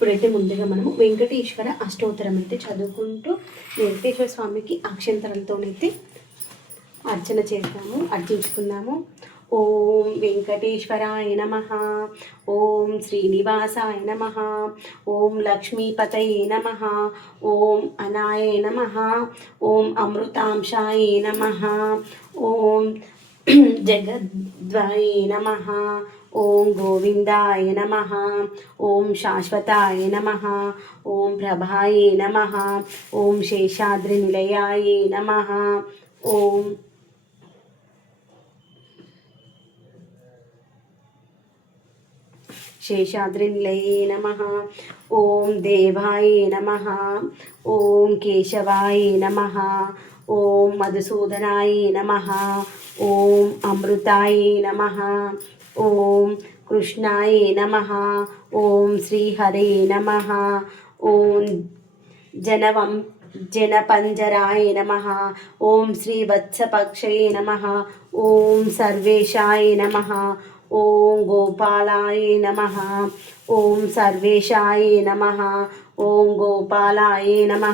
ఇప్పుడైతే ముందుగా మనము వెంకటేశ్వర అష్టోత్తరం అయితే చదువుకుంటూ వెంకటేశ్వర స్వామికి అక్షంతరంతోనైతే అర్చన చేద్దాము, అర్చించుకుందాము. ఓం వెంకటేశ్వరాయ నమ, ఓం శ్రీనివాసాయ నమ, ఓం లక్ష్మీపతయే నమ, ఓం అనాయ నమ, ఓం అమృతాంశాయ నమ, ఓం జగద్వాయ నమ, ఓం గోవిందాయ నమ, ఓం శాశ్వతాయ నమ, ఓం ప్రభాయ నమ, ఓం శేషాద్రి నిలయాయ నమ, ఓం శేషాద్రి నిలయే నమ, ఓం దేవాయ నమ, ఓం కేశవాయ నమ, ఓం మధుసూదనాయ నమ, ఓం అమృతాయ నమ, ఓం కృష్ణాయ నమ, ఓం శ్రీహరే నమ, ఓం జనపంజరాయ నమ, ఓం శ్రీవత్సపక్షయే నమ, ఓం సర్వేశాయ నమ, ఓం గోపాలాయ నమ, ఓం సర్వేశాయ నమ, ఓం గోపాలాయ నమ,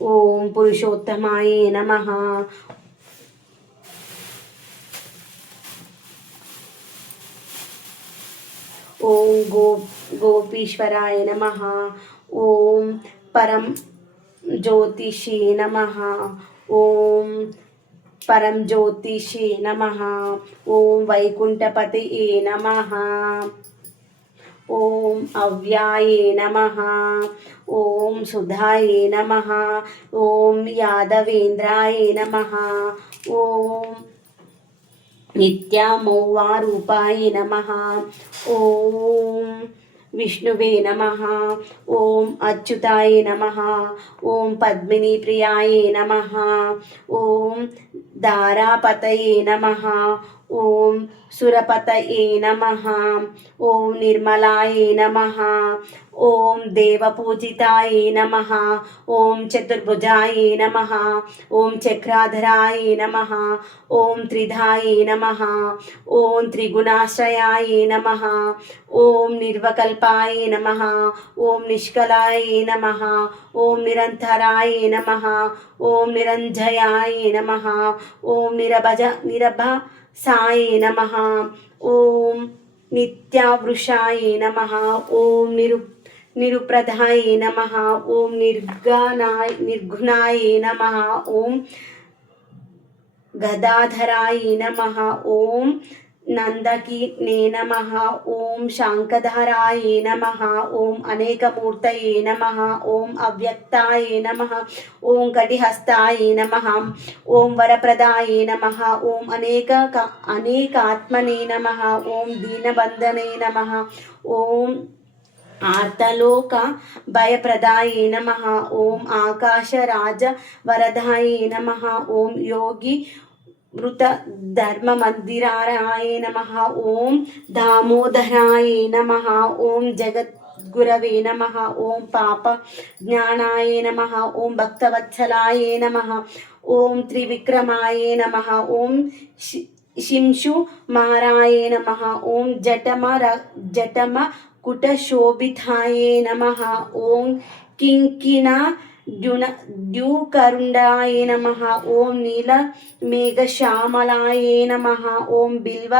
ఓం పురుషోత్తమాయ నమ, ఓం గోపీశ్వరాయ నమ, ఓం పరం జ్యోతిషే నమ, ఓం పరం జ్యోతిషే నమ, ఓం వైకుంఠపతయే నమ, ఓం అవ్యాయే నమ, ఓం సుధాయే నమ, ఓం యాదవేంద్రాయ నమ, ఓం నిత్యామౌవారూపాయ నమ, ఓం విష్ణువే నమ, ఓం అచ్యుతాయ నమ, ఓం పద్మినీ ప్రియాయ నమ, ఓం దారాపతయే నమ, ఓం సురపతయే నమ, ఓం నిర్మలాయ నమ, ఓం దేవపూజితాయ నమ, ఓం చతుర్భుజాయ నమ, ఓం చక్రాధరాయ నమ, ఓం త్రిధాయ నమ, ఓం త్రిగుణాశ్రయాయ నమ, ఓం నిర్వకల్పాయ నమ, ఓం నిష్కలాయ నమ, ఓం నిరంతరాయ నమ, ఓం నిరంజయాయ నమ, ఓం నిరభసాయ నమ, ఓం నిత్యావృషాయ నమ, ఓం నిరుప్రధాయ నమ, ఓం నిర్గుణాయ నమ, ఓం గదాధరాయ నమ, ఓం నందకీర్ణే నమ, ఓం శాంకధరాయ నమ, ఓం అనేకమూర్తయే నమ, ఓం అవ్యక్తాయ నమ, ఓం కటిహస్తాయ నమ, ఓం వరప్రదాయ నమ, ఓం అనేకాత్మనే నమ, ఓం దీనబంధనే నమ, ఓం ఆర్తలోక భయప్రదాయ నమ, ఓం ఆకాశరాజ వరదాయ నమ, ఓం యోగి మృత ధర్మ మందిరాయ నమ, ఓం దామోదరాయ నమ, ఓం జగద్గురవే నమ, ఓం పాప జ్ఞానాయ నమ, ఓం భక్తవత్సలాయ నమ, ఓం త్రివిక్రమాయ నమ, ఓం శింశుమారాయ నమ, ఓం జటమ కుటశోభితాయ నమ, ఓం కింకిణ ద్యూకరుండాయ నమ, ఓం నీల మేఘశ్యామలాయ నమ, ఓం బిల్వ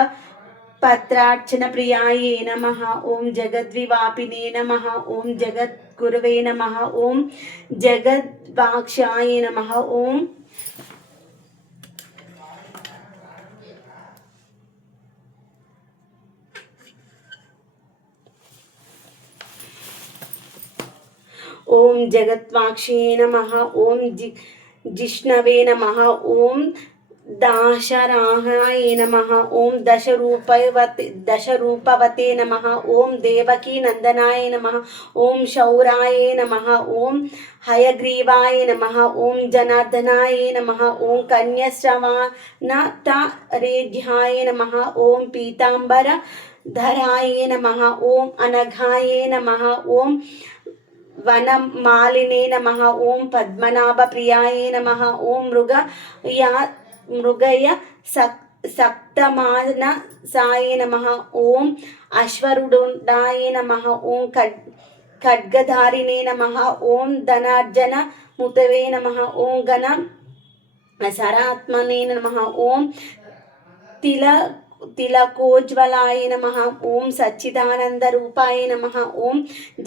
పత్రార్చన ప్రియాయ నమ, ఓం జగద్వివాపినే నమ, ఓం జగద్గురవే నమ, ఓం జగద్వాక్షాయ నమ, ఓం ఓం జగద్వాక్షే నమ, ఓం జిష్ణవే నమ, ఓం దాశరాహాయ నమ, ఓం దశరూపవతే నమ, ఓం దేవకీ నందనాయ నమ, ఓం శౌరాయ నమ, ఓం హయగ్రీవాయ నమ, ఓం జనార్దనాయ నమ, ఓం కన్యశ్రవణతరేఢ్యాయ నమ, ఓం పీతాంబరధరాయ నమ, ఓం అనఘాయ నమ, ఓం వనమాలినే నమ, ఓం పద్మనాభ ప్రియాయ నమ, ఓం మృగయ సప్తమాన సాయ నమః. ఓం అశ్వరుడాయ నమః. ఓం ఖడ్గధారిణే నమః. ఓం ధనార్జన ముతవే నమః. ఓం గణ సరాత్మనే నమః. ఓం తిలకోజ్వలాయ నమః. ఓం సచ్చిదానంద రూపాయ నమః. ఓం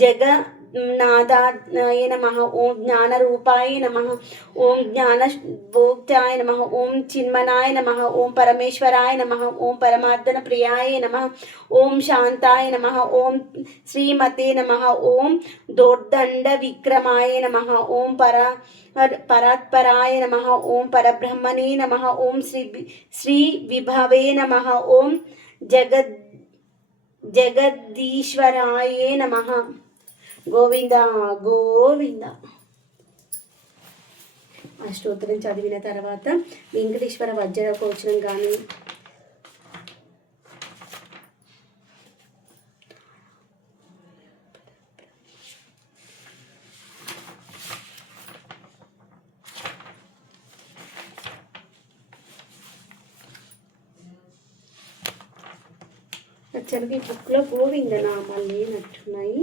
జగన్నాథాయ నమః. ఓం జ్ఞానరూపాయ నమః. ఓం జ్ఞానభోక్తాయ నమః. ఓం చిన్మనాయ నమః. ఓం పరమేశ్వరాయ నమః. ఓం పరమార్థన ప్రియాయ నమః. ఓం శాంతాయ నమః. ఓం శ్రీమతే నమః. ఓం దోర్దండ విక్రమాయ నమః. ఓం పరాత్పరాయ నమః. ఓం పరబ్రహ్మణే నమః. ఓం శ్రీ విభవే నమః. ఓం జగదీశ్వరాయే నమః. గోవింద గోవింద. ఆ స్తోత్రం చదివిన తర్వాత వెంకటేశ్వర వజ్రకవచనం కానీ యాక్చువల్గా ఈ బుక్లో గోవిందనామాలు లేనట్టున్నాయి.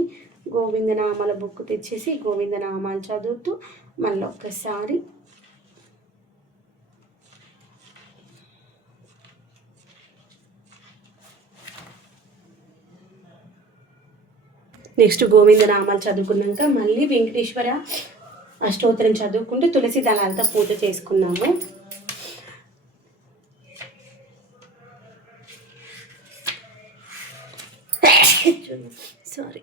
గోవిందనామాల బుక్ తెచ్చేసి గోవిందనామాలు చదువుతూ మళ్ళీ ఒక్కసారి నెక్స్ట్ గోవిందనామాలు చదువుకున్నాక మళ్ళీ వెంకటేశ్వర అష్టోత్తరం చదువుకుంటూ తులసి దళాలతో పూజ చేసుకున్నాము. సారీ.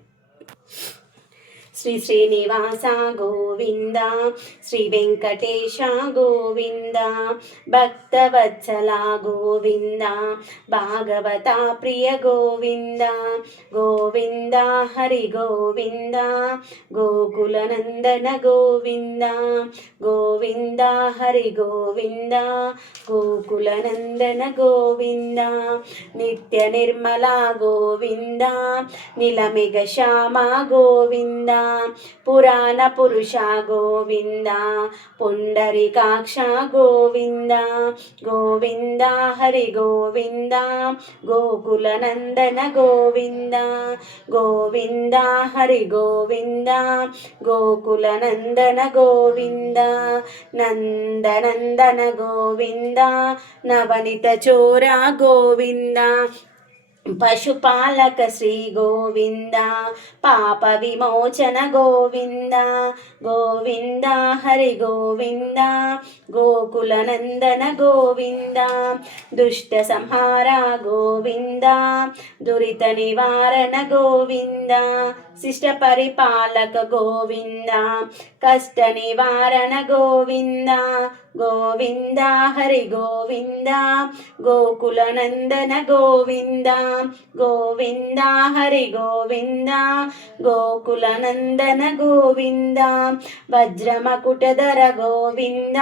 శ్రీ శ్రీనివాస గోవింద, శ్రీ వెంకటేశ గోవింద, భక్తవత్సల గోవింద, భాగవత ప్రియ గోవింద, గోవింద హరి గోవింద, గోకులనందన గోవింద, గోవింద హరి గోవింద, గోకులనందన గోవింద, నిత్య నిర్మల గోవింద, నిలమిగ శ్యామ గోవింద, పురాణ పురుష గోవింద, పుండరీకాక్ష గోవింద, గోవింద హరి గోవింద, గోకులనందన గోవింద, గోవింద హరి గోవింద, గోకులనందన గోవింద, నందనందన గోవింద, నవనిత చోర గోవింద, పశుపాలక శ్రీ గోవింద, పాప విమోచన గోవింద, గోవింద హరి గోవింద, గోకులనందన గోవింద, దుష్ట సంహార గోవింద, దురిత నివారణ గోవింద, శిష్ట పరిపాలక గోవింద, కష్ట నివారణ గోవింద, గోవింద హరి గోవింద, గోకులనందన గోవింద, గోవింద హరి గోవింద, గోకులనందన గోవింద, వజ్రమకుటధర గోవింద,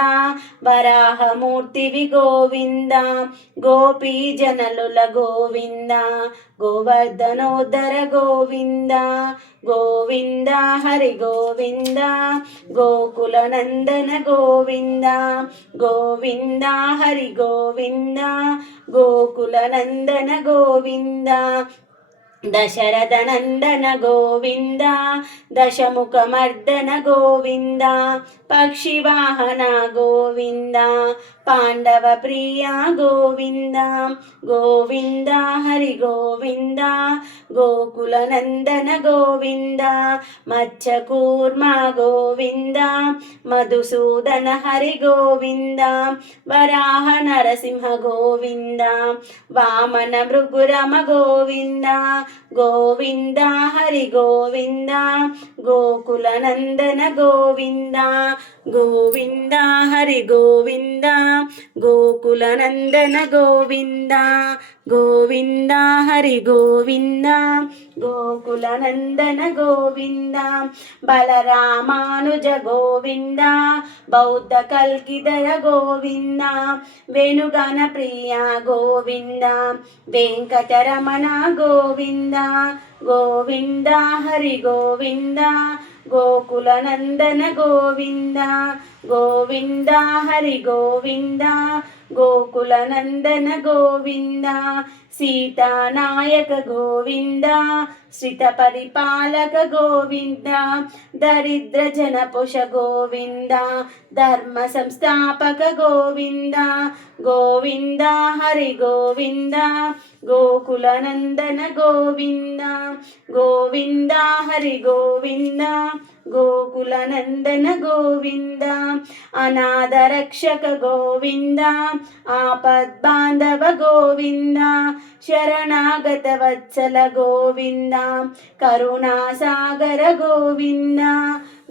వరాహమూర్తివి గోవింద, గోపీజనలుల గోవింద, గోవర్ధనోద్ధర గోవింద, గోవింద హరి గోవింద, గోకులనందన గోవింద, గోవింద హరి గోవింద, గోకులనందన గోవింద, దశరథ నందన గోవింద, దశముఖమర్దన గోవింద, పక్షివాహన గోవింద, పాండవ ప్రియ గోవింద, గోవింద హరి గోవింద, గోకులనందన గోవింద, మత్స్యకూర్మ గోవింద, మధుసూదన హరి గోవింద, వరాహ నరసింహ గోవింద, వామన భృగురమ గోవింద, గోవింద హరి గోవింద, గోకులనందన గోవింద, గోవింద హరి గోవింద, గోకులనందన గోవింద, గోవింద హరి గోవింద, గోకులనందన గోవింద, బలరామానుజ గోవింద, బౌద్ధ కల్కిధర గోవింద, వేణుగాన ప్రియ గోవింద, వెంకటరమణ గోవింద, గోవింద హరి గోవింద, గోకులనందన గోవింద, గోవింద హరి గోవింద, గోకులనందన గోవింద సీతానాయక గోవింద శ్రిత పరిపాలక గోవింద దరిద్ర జనపోష గోవింద ధర్మ సంస్థాపక గోవింద గోవింద హరి గోవింద గోకులనందన గోవింద గోవింద హరి గోవింద గోకులనందన గోవింద అనాథ రక్షక గోవింద ఆపద్బాంధవ గోవింద శరణాగత వత్సల గోవింద కరుణాసాగర గోవింద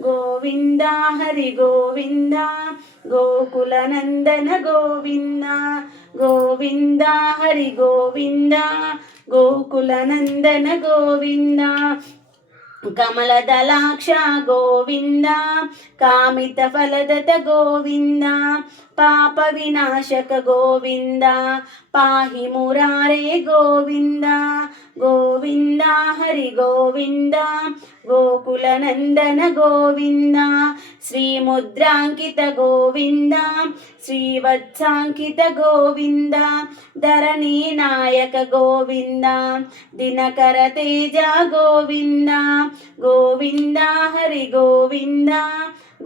గోవింద హరి గోవింద గోకులనందన గోవింద గోవింద హరి గోవింద గోకులనందన గోవింద కమలదలాక్ష గోవింద కామిత ఫలదత గోవింద పాప వినాశక గోవింద పాహి మురారే గోవింద గోవింద హరి గోవింద గోకులనందన గోవింద శ్రీముద్రాంకిత గోవింద శ్రీవత్సాంకిత గోవింద ధరణీ నాయక గోవింద దినకర తేజ గోవింద గోవింద హరి గోవింద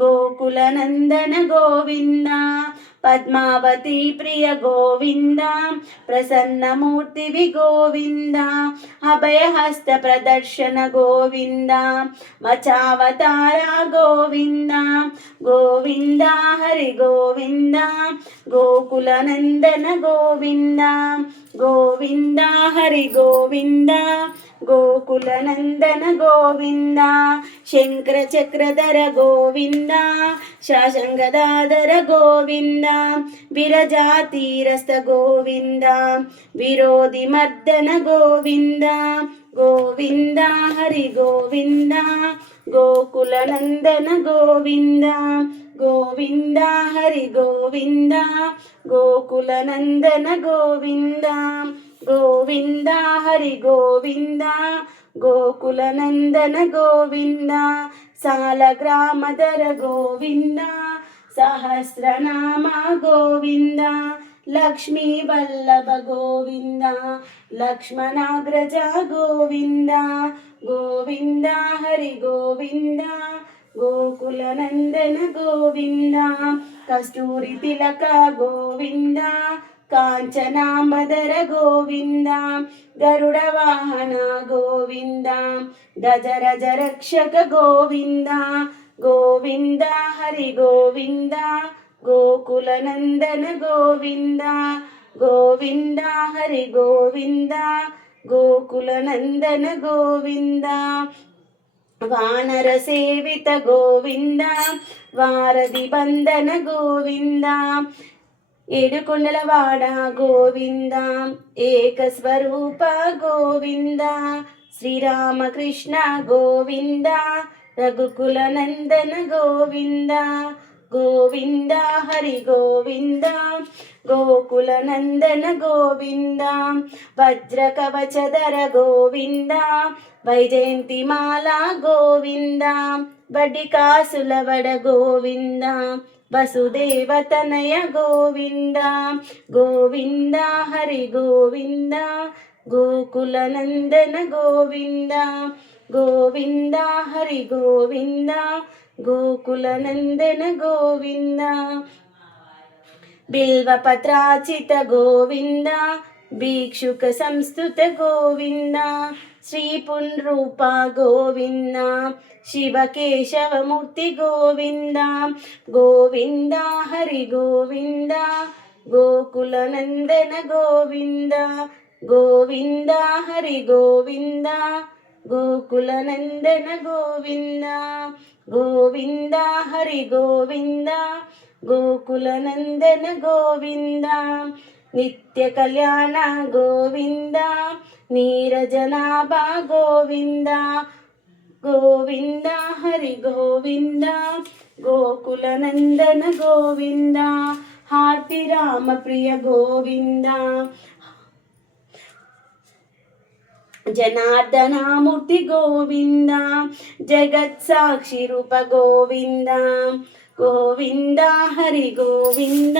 గోకులనందన గోవింద పద్మావతి ప్రియ గోవింద ప్రసన్నమూర్తివి గోవింద అభయహస్త ప్రదర్శన గోవింద మచావతార గోవింద గోవింద హరి గోవింద గోకులనందన గోవింద గోవింద హరి గోవింద గోకులనందన గోవింద శంకర చక్రధర గోవింద శాశంగదాధర గోవింద విరజాతీరస్థ గోవింద విరోధి మర్దన గోవింద గోవింద హరి గోవింద గోకులనందన గోవింద గోవింద హరి గోవింద గోకులనందన గోవింద గోవింద హరి గోవింద గోకులనందన గోవింద సాలగ్రామధర గోవింద సహస్రనామ గోవింద లక్ష్మీ వల్లభ గోవింద లక్ష్మణాగ్రజ గోవింద గోవింద హరి గోవింద గోకులనందన గోవింద కస్తూరి తిలక గోవింద కాంచనాంబధర గోవింద గరుడ వాహన గోవింద గజరజ రక్షక గోవింద గోవింద హరి గోవింద గోకులనందన గోవింద గోవింద హరి గోవింద గోకులనందన గోవింద వానర సేవిత గోవింద వారధి బంధన గోవింద ఏడుకొండలవాడ గోవింద ఏకస్వరూప గోవింద శ్రీరామకృష్ణ గోవింద రఘుకులనందన గోవింద గోవింద హరి గోవింద గోకులనందన గోవింద వజ్రకవచధర గోవింద వైజయంతిమాల గోవింద వడ్డి కాసుల వడ గోవింద వసుదేవతనయ గోవింద గోవింద హరి గోవింద గోకులనందన గోవింద గోవింద హరి గోవింద గోకులనందన గోవింద బిల్వపత్రాచిత గోవింద భిక్షుక సంస్థుత గోవింద శ్రీ పునరూప గోవింద శివకేశవమూర్తి గోవింద గోవింద హరి గోవింద గోకులనందన గోవింద గోవింద హరి గోవింద గోకులనందన గోవింద గోవింద హరి గోవింద గోకులనందన గోవింద నిత్య కళ్యాణ గోవింద నీరజనాభ గోవింద గోవింద హరి గోవింద గోకులనందన గోవింద హార్తి రామ ప్రియ గోవింద జనార్దనామూర్తి గోవింద జగత్ సాక్షి రూప గోవింద గోవింద హరి గోవింద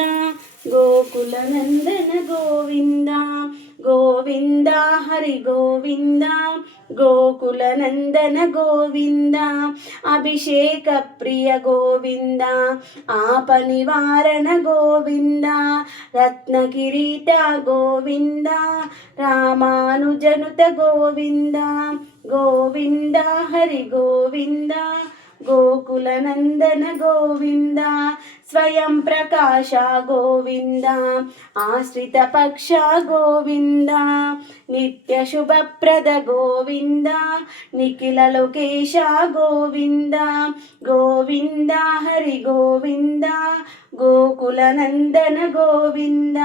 గోకులనందన గోవింద గోవింద హరి గోవింద గోకులనందన గోవింద అభిషేక ప్రియ గోవింద ఆపనివారణ గోవింద రత్నకిరీట గోవింద రామానుజనుత గోవింద గోవింద హరి గోవింద గోకులనందన గోవింద స్వయం ప్రకాశ గోవింద ఆశ్రిత పక్ష గోవింద నిత్య శుభప్రద గోవింద నిఖిల లోకేశ గోవింద గోవింద హరి గోవింద గోకులనందన గోవింద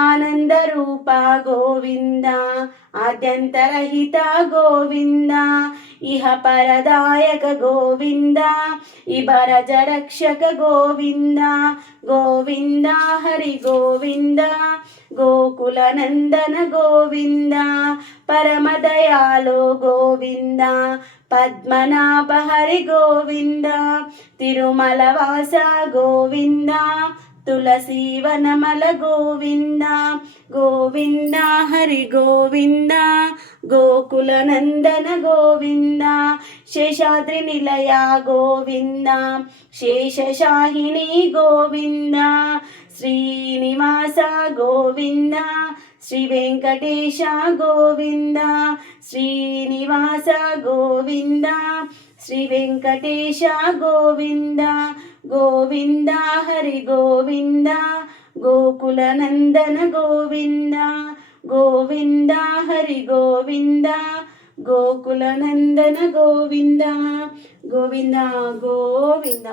ఆనంద రూప గోవింద ఆద్యంతరహిత గోవింద ఇహ పరదాయక గోవింద ఇబరజ రక్షక గోవింద గోవింద హరి గోవింద గోకులనందన గోవింద పరమదయాలో గోవింద పద్మనాభ హరి గోవింద తిరుమల వాస గోవింద తులసీవనమల గోవింద గోవింద హరి గోవింద గోకులనందన గోవింద శేషాద్రి నిలయ గోవింద శేషశాహిని గోవింద శ్రీనివాస గోవింద శ్రీ వెంకటేశ గోవింద శ్రీనివాస గోవింద శ్రీ వెంకటేశ గోవింద గోవింద హరి గోవింద గోకులనందన గోవింద గోవింద హరి గోవింద గోకులనందన గోవింద గోవింద గోవింద